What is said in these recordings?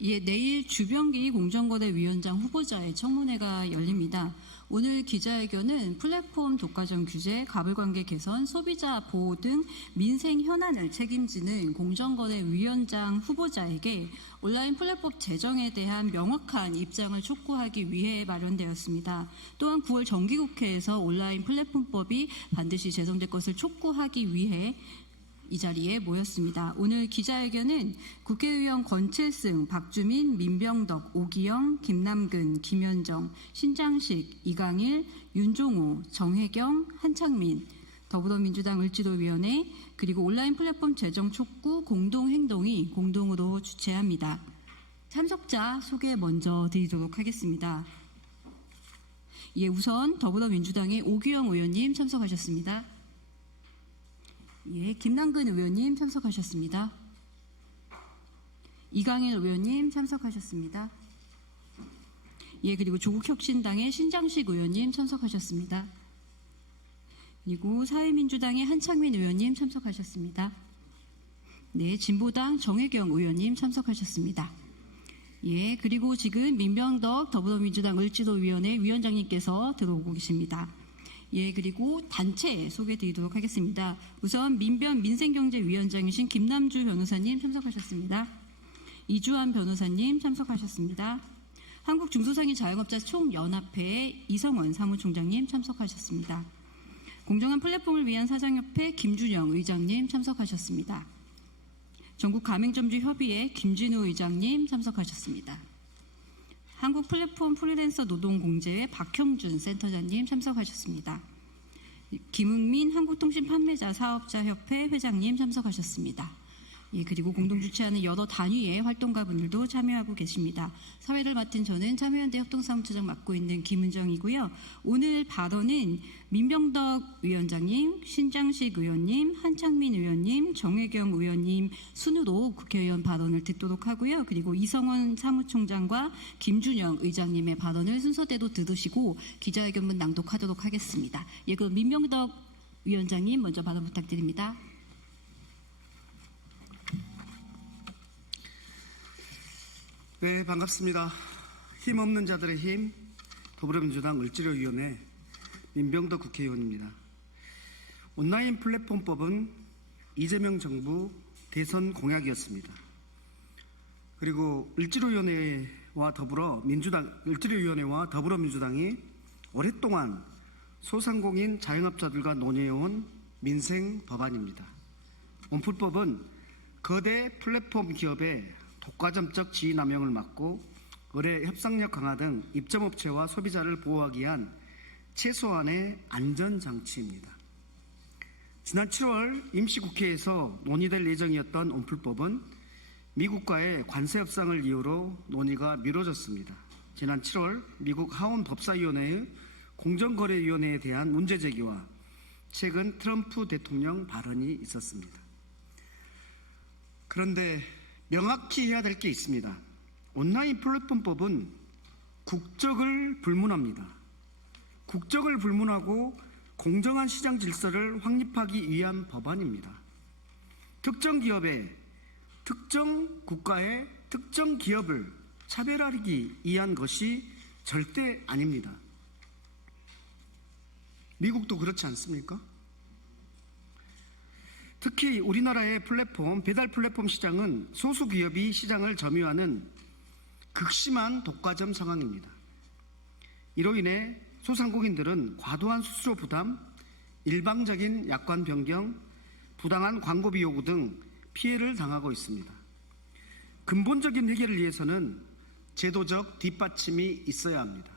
예, 내일 주병기 공정거래위원장 후보자의 청문회가 열립니다. 오늘 기자회견은 플랫폼 독과점 규제, 가불관계 개선, 소비자 보호 등 민생 현안을 책임지는 공정거래위원장 후보자에게 온라인 플랫폼 제정에 대한 명확한 입장을 촉구하기 위해 마련되었습니다. 또한 9월 정기국회에서 온라인 플랫폼법이 반드시 제정될 것을 촉구하기 위해 이 자리에 모였습니다. 오늘 기자회견은 국회의원 권칠승, 박주민, 민병덕, 오기영, 김남근, 김현정, 신장식, 이강일, 윤종우, 정혜경, 한창민, 더불어민주당 을지로위원회 그리고 온라인 플랫폼 제정 촉구 공동행동이 공동으로 주최합니다. 참석자 소개 먼저 드리도록 하겠습니다. 예, 우선 더불어민주당의 오기영 의원님 참석하셨습니다. 예, 김남근 의원님 참석하셨습니다. 이강일 의원님 참석하셨습니다. 예, 그리고 조국혁신당의 신장식 의원님 참석하셨습니다. 그리고 사회민주당의 한창민 의원님 참석하셨습니다. 네, 진보당 정혜경 의원님 참석하셨습니다. 예, 그리고 지금 민병덕 더불어민주당 을지로위원회 위원장님께서 들어오고 계십니다. 예, 그리고 단체 소개드리도록 하겠습니다. 우선 민생경제위원장이신 김남주 변호사님 참석하셨습니다. 이주환 변호사님 참석하셨습니다. 한국중소상인 자영업자 총연합회 이성원 사무총장님 참석하셨습니다. 공정한 플랫폼을 위한 사장협회 김준영 의장님 참석하셨습니다. 전국가맹점주협의회 김진우 의장님 참석하셨습니다. 한국 플랫폼 프리랜서 노동공제회 박형준 센터장님 참석하셨습니다. 김흥민 한국통신 판매자 사업자협회 회장님 참석하셨습니다. 예, 그리고 공동 주최하는 여러 단위의 활동가분들도 참여하고 계십니다. 사회를 맡은 저는 참여연대 협동사무처장 맡고 있는 김은정이고요. 오늘 발언은 민병덕 위원장님, 신장식 의원님, 한창민 의원님, 정혜경 의원님 순으로 국회의원 발언을 듣도록 하고요. 그리고 이성원 사무총장과 김준영 의장님의 발언을 순서대로 들으시고 기자회견문 낭독하도록 하겠습니다. 예, 그럼 민병덕 위원장님 먼저 발언 부탁드립니다. 네, 반갑습니다. 힘없는 자들의 힘, 더불어민주당 을지로위원회 민병덕 국회의원입니다. 온라인 플랫폼법은 이재명 정부 대선 공약이었습니다. 그리고 을지로위원회와 더불어민주당이 오랫동안 소상공인 자영업자들과 논의해온 민생 법안입니다. 온플법은 거대 플랫폼 기업의 독과점적 지위남용을 막고 의뢰 협상력 강화 등 입점업체와 소비자를 보호하기 위한 최소한의 안전장치입니다. 지난 7월 임시국회에서 논의될 예정이었던 온플법은 미국과의 관세 협상을 이유로 논의가 미뤄졌습니다. 지난 7월 미국 하원 법사위원회의 공정거래위원회에 대한 문제제기와 최근 트럼프 대통령 발언이 있었습니다. 그런데 명확히 해야 될 게 있습니다. 온라인 플랫폼법은 국적을 불문합니다. 국적을 불문하고 공정한 시장 질서를 확립하기 위한 법안입니다. 특정 기업의, 특정 국가의 특정 기업을 차별화하기 위한 것이 절대 아닙니다. 미국도 그렇지 않습니까? 특히 우리나라의 배달 플랫폼 시장은 소수 기업이 시장을 점유하는 극심한 독과점 상황입니다. 이로 인해 소상공인들은 과도한 수수료 부담, 일방적인 약관 변경, 부당한 광고비 요구 등 피해를 당하고 있습니다. 근본적인 해결을 위해서는 제도적 뒷받침이 있어야 합니다.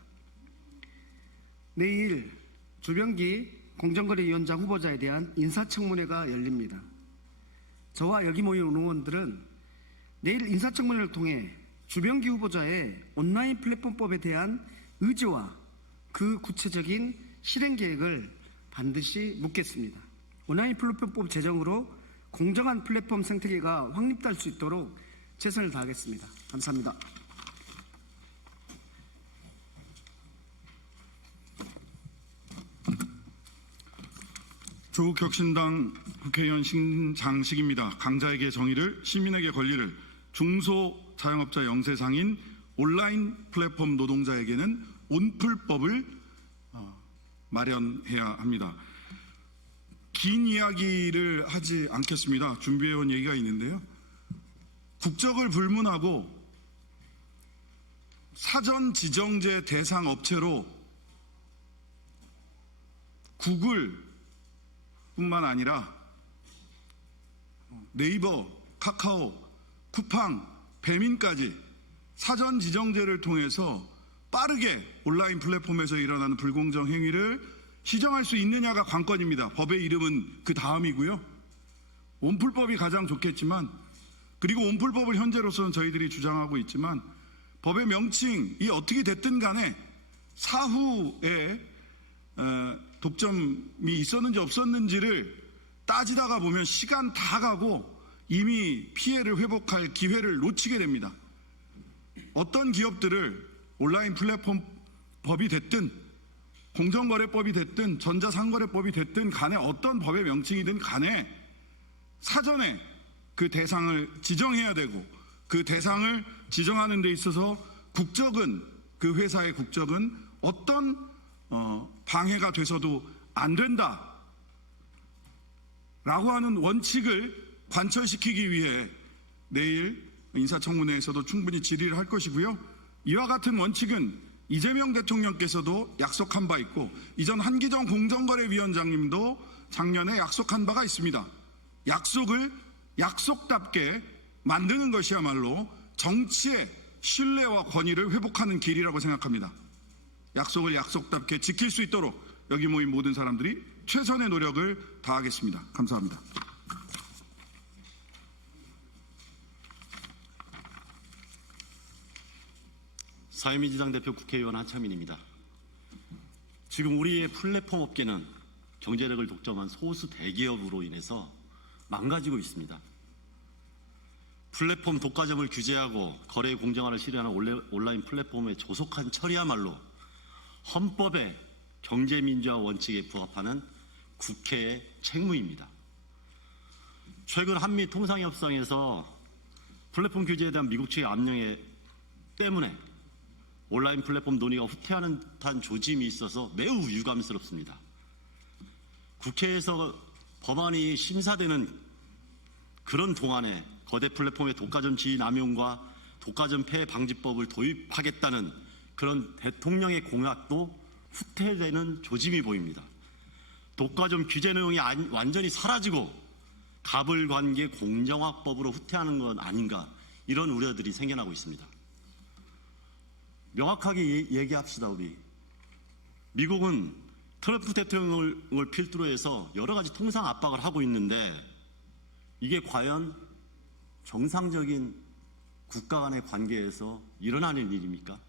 내일 주병기 공정거래위원장 후보자에 대한 인사청문회가 열립니다. 저와 여기 모인 의원들은 내일 인사청문회를 통해 주병기 후보자의 온라인 플랫폼법에 대한 의지와 그 구체적인 실행 계획을 반드시 묻겠습니다. 온라인 플랫폼법 제정으로 공정한 플랫폼 생태계가 확립될 수 있도록 최선을 다하겠습니다. 감사합니다. 조국혁신당 국회의원 신장식입니다. 강자에게 정의를, 시민에게 권리를, 중소 자영업자 영세상인 온라인 플랫폼 노동자에게는 온풀법을 마련해야 합니다. 긴 이야기를 하지 않겠습니다. 준비해온 얘기가 있는데요. 국적을 불문하고 사전 지정제 대상 업체로 구글뿐만 아니라 네이버, 카카오, 쿠팡, 배민까지 사전 지정제를 통해서 빠르게 온라인 플랫폼에서 일어나는 불공정 행위를 시정할 수 있느냐가 관건입니다. 법의 이름은 그 다음이고요. 온풀법이 가장 좋겠지만, 그리고 온풀법을 현재로서는 저희들이 주장하고 있지만, 법의 명칭이 어떻게 됐든 간에 사후에 독점이 있었는지 없었는지를 따지다가 보면 시간 다 가고 이미 피해를 회복할 기회를 놓치게 됩니다. 어떤 기업들을 온라인 플랫폼 법이 됐든 공정거래법이 됐든 전자상거래법이 됐든 간에 어떤 법의 명칭이든 간에 사전에 그 대상을 지정해야 되고, 그 대상을 지정하는 데 있어서 국적은, 그 회사의 국적은 어떤 방해가 돼서도 안 된다 라고 하는 원칙을 관철시키기 위해 내일 인사청문회에서도 충분히 질의를 할 것이고요. 이와 같은 원칙은 이재명 대통령께서도 약속한 바 있고, 이전 한기정 공정거래위원장님도 작년에 약속한 바가 있습니다. 약속을 약속답게 만드는 것이야말로 정치의 신뢰와 권위를 회복하는 길이라고 생각합니다. 약속을 약속답게 지킬 수 있도록 여기 모인 모든 사람들이 최선의 노력을 다하겠습니다. 감사합니다. 사회민주당 대표 국회의원 한차민입니다. 지금 우리의 플랫폼 업계는 경제력을 독점한 소수 대기업으로 인해서 망가지고 있습니다. 플랫폼 독과점을 규제하고 거래 공정화를 실현하는 온라인 플랫폼의 조속한 처리야말로 헌법의 경제민주화 원칙에 부합하는 국회의 책무입니다. 최근 한미 통상협상에서 플랫폼 규제에 대한 미국 측의 압력 때문에 온라인 플랫폼 논의가 후퇴하는 듯한 조짐이 있어서 매우 유감스럽습니다. 국회에서 법안이 심사되는 그런 동안에 거대 플랫폼의 독과점 지위 남용과 독과점 폐해 방지법을 도입하겠다는 그런 대통령의 공약도 후퇴되는 조짐이 보입니다. 독과점 규제 내용이 완전히 사라지고 가불관계 공정화법으로 후퇴하는 건 아닌가, 이런 우려들이 생겨나고 있습니다. 명확하게 얘기합시다. 우리 미국은 트럼프 대통령을 필두로 해서 여러 가지 통상 압박을 하고 있는데, 이게 과연 정상적인 국가 간의 관계에서 일어나는 일입니까?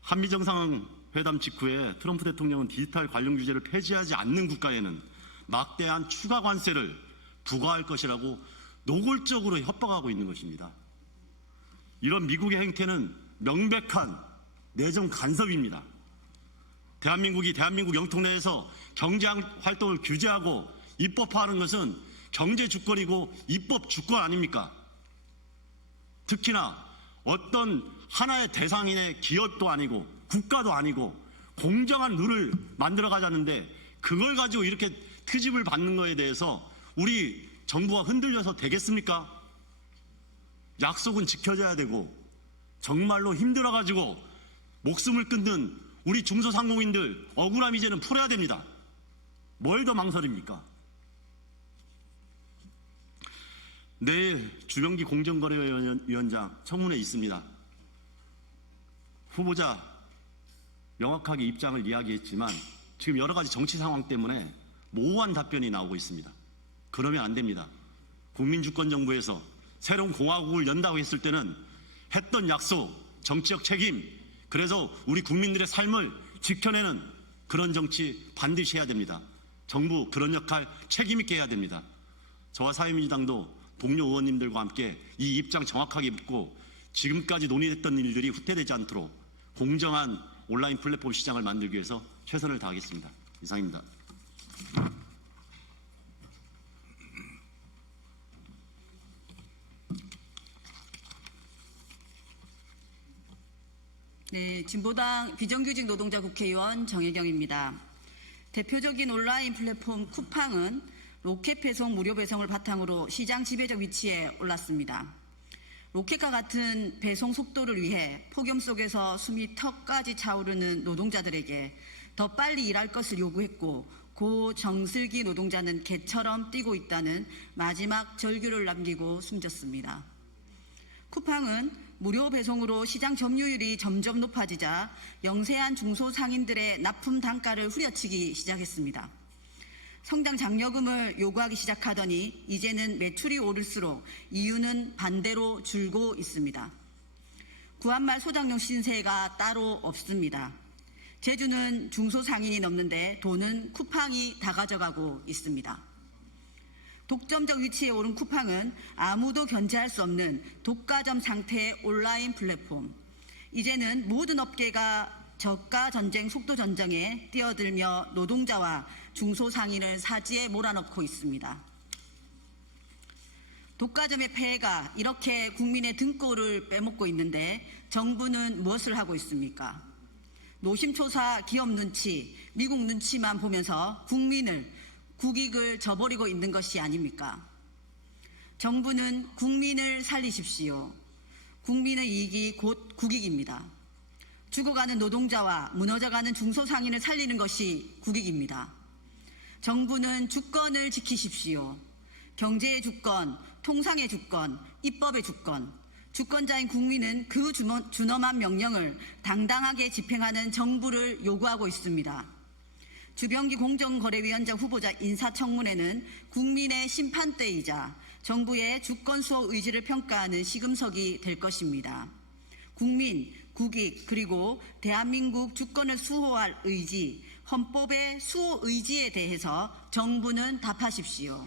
한미 정상회담 직후에 트럼프 대통령은 디지털 관련 규제를 폐지하지 않는 국가에는 막대한 추가 관세를 부과할 것이라고 노골적으로 협박하고 있는 것입니다. 이런 미국의 행태는 명백한 내정 간섭입니다. 대한민국 영토 내에서 경제 활동을 규제하고 입법화하는 것은 경제 주권이고 입법 주권 아닙니까? 특히나 어떤 하나의 대상인의 기업도 아니고 국가도 아니고 공정한 룰을 만들어 가자는데, 그걸 가지고 이렇게 트집을 받는 거에 대해서 우리 정부가 흔들려서 되겠습니까? 약속은 지켜져야 되고, 정말로 힘들어가지고 목숨을 끊는 우리 중소상공인들 억울함 이제는 풀어야 됩니다. 뭘 더 망설입니까? 내일 주병기 공정거래위원장 청문회 있습니다. 후보자 명확하게 입장을 이야기했지만 지금 여러 가지 정치 상황 때문에 모호한 답변이 나오고 있습니다. 그러면 안 됩니다. 국민주권정부에서 새로운 공화국을 연다고 했을 때는 했던 약속, 정치적 책임, 그래서 우리 국민들의 삶을 지켜내는 그런 정치 반드시 해야 됩니다. 정부 그런 역할 책임 있게 해야 됩니다. 저와 사회민주당도 동료 의원님들과 함께 이 입장 정확하게 묻고 지금까지 논의했던 일들이 후퇴되지 않도록 공정한 온라인 플랫폼 시장을 만들기 위해서 최선을 다하겠습니다. 이상입니다. 네, 진보당 비정규직 노동자 국회의원 정혜경입니다. 대표적인 온라인 플랫폼 쿠팡은 로켓 배송, 무료 배송을 바탕으로 시장 지배적 위치에 올랐습니다. 로켓과 같은 배송 속도를 위해 폭염 속에서 숨이 턱까지 차오르는 노동자들에게 더 빨리 일할 것을 요구했고, 고 정슬기 노동자는 개처럼 뛰고 있다는 마지막 절규를 남기고 숨졌습니다. 쿠팡은 무료 배송으로 시장 점유율이 점점 높아지자 영세한 중소상인들의 납품 단가를 후려치기 시작했습니다. 성장 장려금을 요구하기 시작하더니 이제는 매출이 오를수록 이유는 반대로 줄고 있습니다. 구한말 소장용 신세가 따로 없습니다. 제주는 중소상인이 넘는데 돈은 쿠팡이 다 가져가고 있습니다. 독점적 위치에 오른 쿠팡은 아무도 견제할 수 없는 독과점 상태의 온라인 플랫폼. 이제는 모든 업계가 저가 전쟁, 속도 전쟁에 뛰어들며 노동자와 중소상인을 사지에 몰아넣고 있습니다. 독과점의 폐해가 이렇게 국민의 등골을 빼먹고 있는데 정부는 무엇을 하고 있습니까? 노심초사 기업 눈치, 미국 눈치만 보면서 국익을 저버리고 있는 것이 아닙니까? 정부는 국민을 살리십시오. 국민의 이익이 곧 국익입니다. 죽어가는 노동자와 무너져가는 중소상인을 살리는 것이 국익입니다. 정부는 주권을 지키십시오. 경제의 주권, 통상의 주권, 입법의 주권, 주권자인 국민은 그 준엄한 명령을 당당하게 집행하는 정부를 요구하고 있습니다. 주병기 공정거래위원장 후보자 인사청문회는 국민의 심판대이자 정부의 주권 수호 의지를 평가하는 시금석이 될 것입니다. 국민, 국익, 그리고 대한민국 주권을 수호할 의지, 헌법의 수호 의지에 대해서 정부는 답하십시오.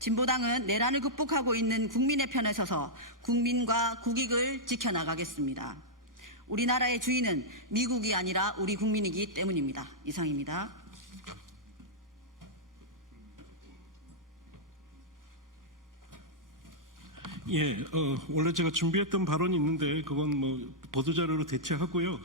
진보당은 내란을 극복하고 있는 국민의 편에 서서 국민과 국익을 지켜나가겠습니다. 우리나라의 주인은 미국이 아니라 우리 국민이기 때문입니다. 이상입니다. 예, 원래 제가 준비했던 발언이 있는데 그건 뭐 보도자료로 대체하고요.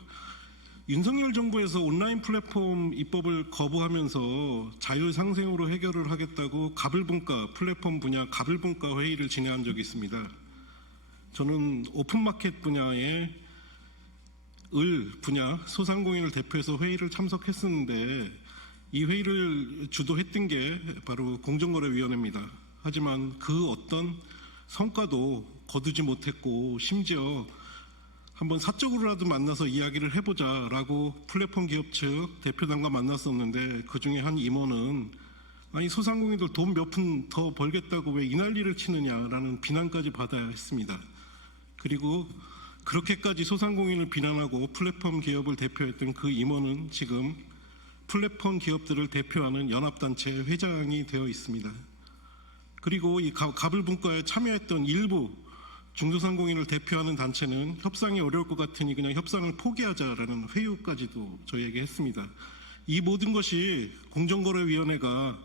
윤석열 정부에서 온라인 플랫폼 입법을 거부하면서 자율상생으로 해결을 하겠다고 가불분과 플랫폼 분야 가불분과 회의를 진행한 적이 있습니다. 저는 오픈마켓 분야의 분야 소상공인을 대표해서 회의를 참석했었는데 이 회의를 주도했던 게 바로 공정거래위원회입니다. 하지만 그 어떤 성과도 거두지 못했고 심지어 한번 사적으로라도 만나서 이야기를 해보자라고 플랫폼 기업 측 대표단과 만났었는데 그중에 한 임원은 아니 소상공인들 돈 몇 푼 더 벌겠다고 왜 이 난리를 치느냐라는 비난까지 받아야 했습니다. 그리고 그렇게까지 소상공인을 비난하고 플랫폼 기업을 대표했던 그 임원은 지금 플랫폼 기업들을 대표하는 연합단체 회장이 되어 있습니다. 그리고 이 가불분과에 참여했던 일부 중소상공인을 대표하는 단체는 협상이 어려울 것 같으니 그냥 협상을 포기하자라는 회유까지도 저희에게 했습니다. 이 모든 것이 공정거래위원회가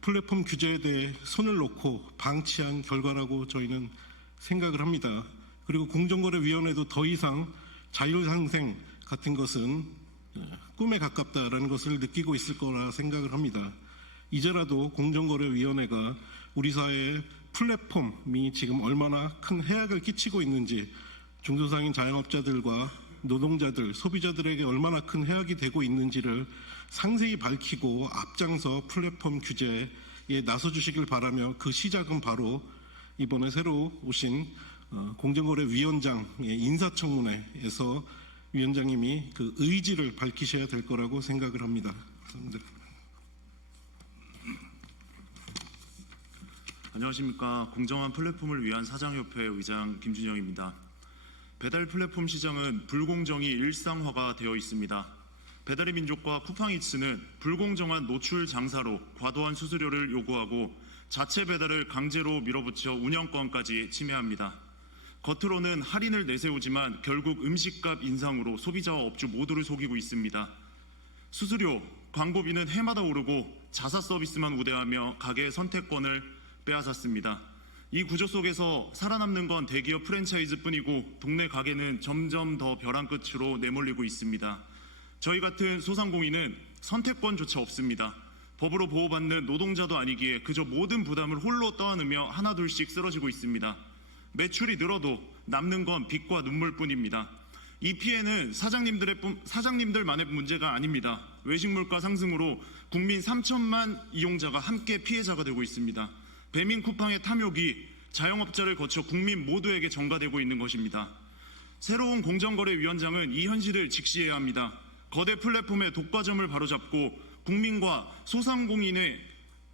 플랫폼 규제에 대해 손을 놓고 방치한 결과라고 저희는 생각을 합니다. 그리고 공정거래위원회도 더 이상 자율상생 같은 것은 꿈에 가깝다라는 것을 느끼고 있을 거라 생각을 합니다. 이제라도 공정거래위원회가 우리 사회에 플랫폼이 지금 얼마나 큰 해악을 끼치고 있는지 중소상인 자영업자들과 노동자들, 소비자들에게 얼마나 큰 해악이 되고 있는지를 상세히 밝히고 앞장서 플랫폼 규제에 나서주시길 바라며 그 시작은 바로 이번에 새로 오신 공정거래위원장의 인사청문회에서 위원장님이 그 의지를 밝히셔야 될 거라고 생각을 합니다. 감사합니다. 안녕하십니까. 공정한 플랫폼을 위한 사장협회 의장 김준영입니다. 배달 플랫폼 시장은 불공정이 일상화가 되어 있습니다. 배달의 민족과 쿠팡이츠는 불공정한 노출 장사로 과도한 수수료를 요구하고 자체 배달을 강제로 밀어붙여 운영권까지 침해합니다. 겉으로는 할인을 내세우지만 결국 음식값 인상으로 소비자와 업주 모두를 속이고 있습니다. 수수료, 광고비는 해마다 오르고 자사 서비스만 우대하며 가게의 선택권을 빼앗았습니다. 이 구조 속에서 살아남는 건 대기업 프랜차이즈뿐이고 동네 가게는 점점 더 벼랑 끝으로 내몰리고 있습니다. 저희 같은 소상공인은 선택권조차 없습니다. 법으로 보호받는 노동자도 아니기에 그저 모든 부담을 홀로 떠안으며 하나둘씩 쓰러지고 있습니다. 매출이 늘어도 남는 건 빚과 눈물뿐입니다. 이 피해는 사장님들만의 문제가 아닙니다. 외식 물가 상승으로 국민 3천만 이용자가 함께 피해자가 되고 있습니다. 배민 쿠팡의 탐욕이 자영업자를 거쳐 국민 모두에게 전가되고 있는 것입니다. 새로운 공정거래위원장은 이 현실을 직시해야 합니다. 거대 플랫폼의 독과점을 바로잡고 국민과 소상공인에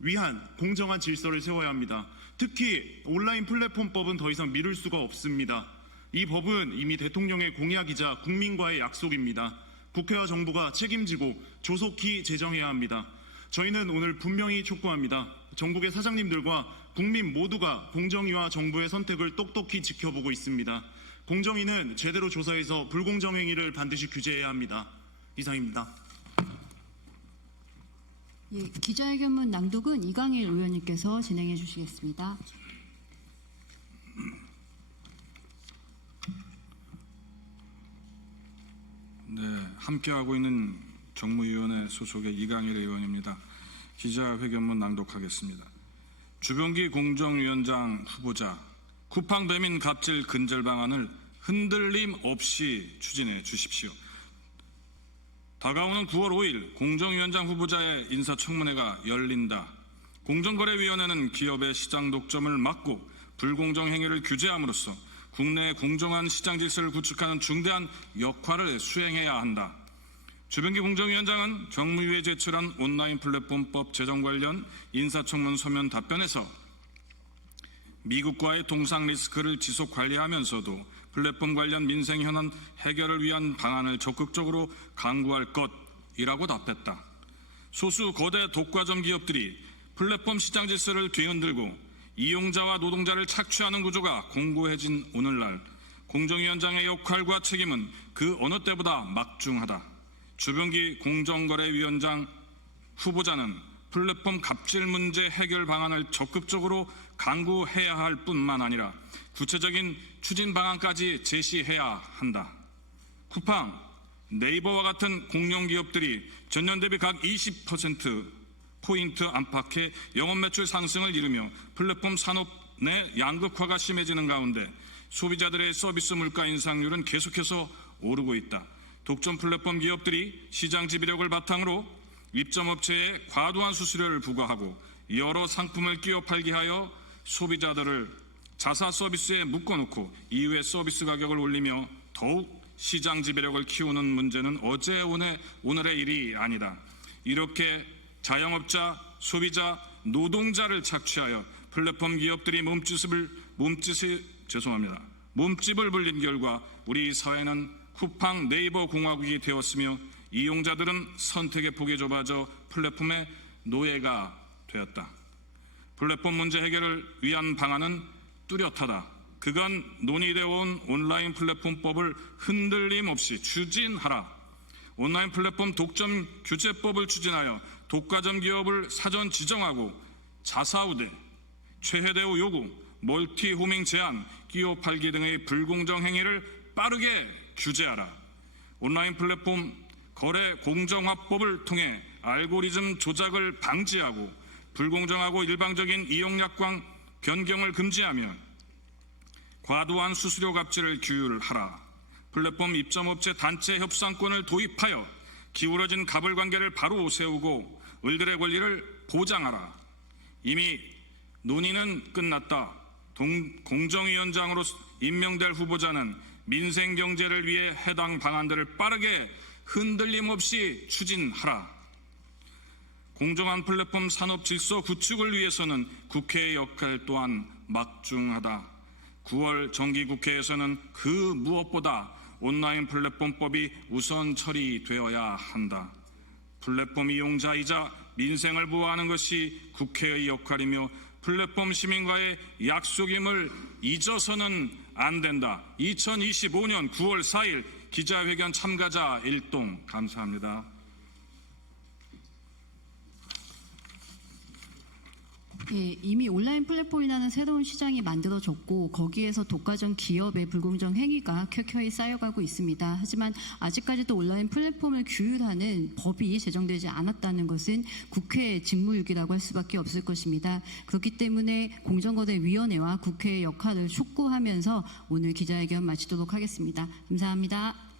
위한 공정한 질서를 세워야 합니다. 특히 온라인 플랫폼법은 더 이상 미룰 수가 없습니다. 이 법은 이미 대통령의 공약이자 국민과의 약속입니다. 국회와 정부가 책임지고 조속히 제정해야 합니다. 저희는 오늘 분명히 촉구합니다. 전국의 사장님들과 국민 모두가 공정위와 정부의 선택을 똑똑히 지켜보고 있습니다. 공정위는 제대로 조사해서 불공정 행위를 반드시 규제해야 합니다. 이상입니다. 예, 기자회견문 낭독은 이강일 의원님께서 진행해 주시겠습니다. 네, 함께하고 있는 정무위원회 소속의 이강일 의원입니다. 기자회견문 낭독하겠습니다. 주병기 공정위원장 후보자, 쿠팡 배민 갑질 근절 방안을 흔들림 없이 추진해 주십시오. 다가오는 9월 5일 공정위원장 후보자의 인사청문회가 열린다. 공정거래위원회는 기업의 시장 독점을 막고 불공정 행위를 규제함으로써 국내의 공정한 시장 질서를 구축하는 중대한 역할을 수행해야 한다. 주병기 공정위원장은 정무위에 제출한 온라인 플랫폼법 제정 관련 인사청문 서면 답변에서 미국과의 동상 리스크를 지속 관리하면서도 플랫폼 관련 민생 현안 해결을 위한 방안을 적극적으로 강구할 것이라고 답했다. 소수 거대 독과점 기업들이 플랫폼 시장 질서를 뒤흔들고 이용자와 노동자를 착취하는 구조가 공고해진 오늘날 공정위원장의 역할과 책임은 그 어느 때보다 막중하다. 주병기 공정거래위원장 후보자는 플랫폼 갑질 문제 해결 방안을 적극적으로 강구해야 할 뿐만 아니라 구체적인 추진 방안까지 제시해야 한다. 쿠팡, 네이버와 같은 공룡 기업들이 전년 대비 각 20%포인트 안팎의 영업 매출 상승을 이루며 플랫폼 산업 내 양극화가 심해지는 가운데 소비자들의 서비스 물가 인상률은 계속해서 오르고 있다. 독점 플랫폼 기업들이 시장 지배력을 바탕으로 입점업체에 과도한 수수료를 부과하고 여러 상품을 끼워 팔게 하여 소비자들을 자사 서비스에 묶어놓고 이후에 서비스 가격을 올리며 더욱 시장 지배력을 키우는 문제는 어제 오늘의 일이 아니다. 이렇게 자영업자, 소비자, 노동자를 착취하여 플랫폼 기업들이 몸집을 불린 결과 우리 사회는 쿠팡 네이버 공화국이 되었으며 이용자들은 선택의 폭이 좁아져 플랫폼의 노예가 되었다. 플랫폼 문제 해결을 위한 방안은 뚜렷하다. 그건 논의되어 온 온라인 플랫폼법을 흔들림 없이 추진하라. 온라인 플랫폼 독점 규제법을 추진하여 독과점 기업을 사전 지정하고 자사우대, 최혜대우 요구, 멀티호밍 제한, 끼워 팔기 등의 불공정 행위를 빠르게 규제하라. 온라인 플랫폼 거래 공정화법을 통해 알고리즘 조작을 방지하고 불공정하고 일방적인 이용 약관 변경을 금지하며 과도한 수수료 갑질을 규율하라. 플랫폼 입점업체 단체 협상권을 도입하여 기울어진 갑을 관계를 바로 세우고 을들의 권리를 보장하라. 이미 논의는 끝났다. 공정위원장으로 임명될 후보자는 민생 경제를 위해 해당 방안들을 빠르게 흔들림 없이 추진하라. 공정한 플랫폼 산업 질서 구축을 위해서는 국회의 역할 또한 막중하다. 9월 정기국회에서는 그 무엇보다 온라인 플랫폼법이 우선 처리되어야 한다. 플랫폼 이용자이자 민생을 보호하는 것이 국회의 역할이며 플랫폼 시민과의 약속임을 잊어서는 안 된다. 2025년 9월 4일 기자회견 참가자 일동 감사합니다. 예, 이미 온라인 플랫폼이라는 새로운 시장이 만들어졌고 거기에서 독과점 기업의 불공정 행위가 켜켜이 쌓여가고 있습니다. 하지만 아직까지도 온라인 플랫폼을 규율하는 법이 제정되지 않았다는 것은 국회의 직무유기라고 할 수밖에 없을 것입니다. 그렇기 때문에 공정거래위원회와 국회의 역할을 촉구하면서 오늘 기자회견 마치도록 하겠습니다. 감사합니다.